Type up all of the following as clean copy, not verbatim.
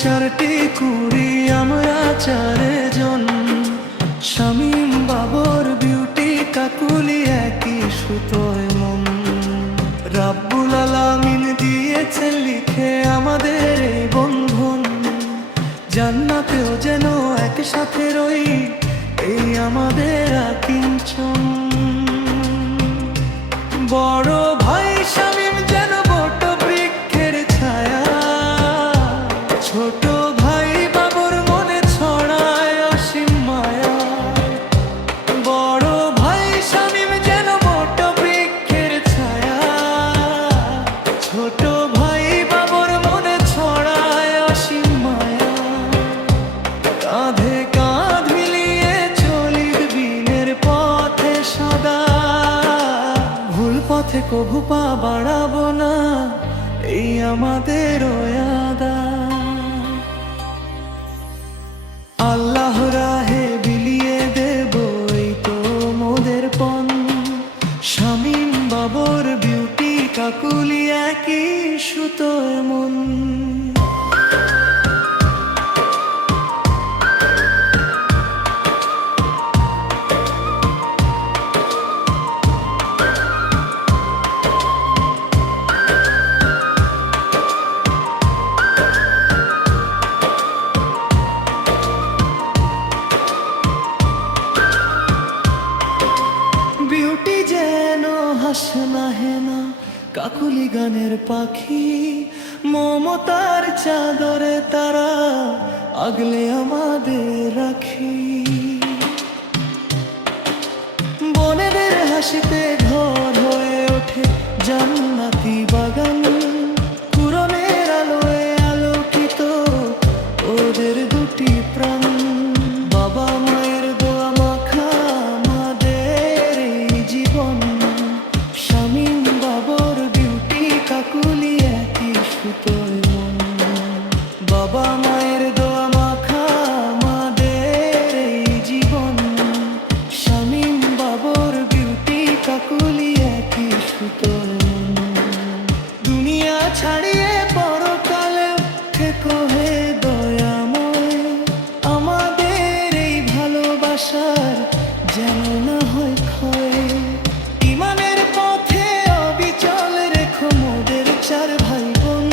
চারটি কুড়ি আমরা চারজন, শামীম বাবর বিউটি কাকুলি একই সুতোয় মন। রাব্বুল আলামিন দিয়েছেন লিখে আমাদের এই বন্ধন, জান্নাতেও যেন একসাথে রই এই আমাদের আকিঞ্চন। বড় ভাই শামীম যেন বট বৃক্ষের ছায়া, ছোট ভাই বাবর মনে ছড়ায় অসীম মায়া। বড় ভাই শামীম যেন বট বৃক্ষের ছায়া, ছোট ভাই বাবর মনে ছড়ায় অসীম মায়া। কাঁধে কাঁধ মিলিয়ে চলি দিনের পথে সদা, ভুল পথে কভু পা বাড়াবো না এই আমাদের ওয়াদা। আল্লাহ রাহে বিলিয়ে দেব এই তো মোদের পণ, শামীম বাবর বিউটি কাকুলি একই সুতোয় মন। বিউটি যেন হাসনা হেনা কাকুলি গানের পাখি, মমতার চাদরে তারা আগলে আমাদের রাখি। বনেদের হাসিতে ঘর হয়ে ওঠে জান্নাতি বাগান, পুরনের আলোয় আলোকিত ওদের দুটি প্রাণ। বাবা মায়ের দোয়া মাখা আমাদের এই জীবন, শামীম বাবর বিউটি কাকুলি একই সুতোয় মন। বাবা মায়ের দোয়া মাখা আমাদের এই জীবন, শামীম বাবর বিউটি কাকুলি একই সুতোয় মন। দুনিয়া ছাড়িয়ে পরকালে থেকো হে দয়াময়, আমাদের এই ভালোবাসার যেন না হয় ক্ষয়। ইমানের পথে অবিচল রেখো মোদের চার ভাই বোন,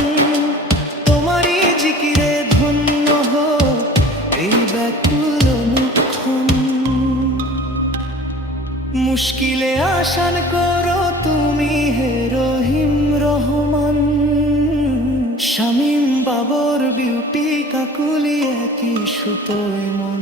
তোমারই জিকিরে ধন্য হোক এই ব্যাকুল অনুক্ষণ। মুশকিলে আসান করো তুমি হে রহিম রহমান, শামীম বাবর বিউটি কাকুলি একই সুতোয় মন।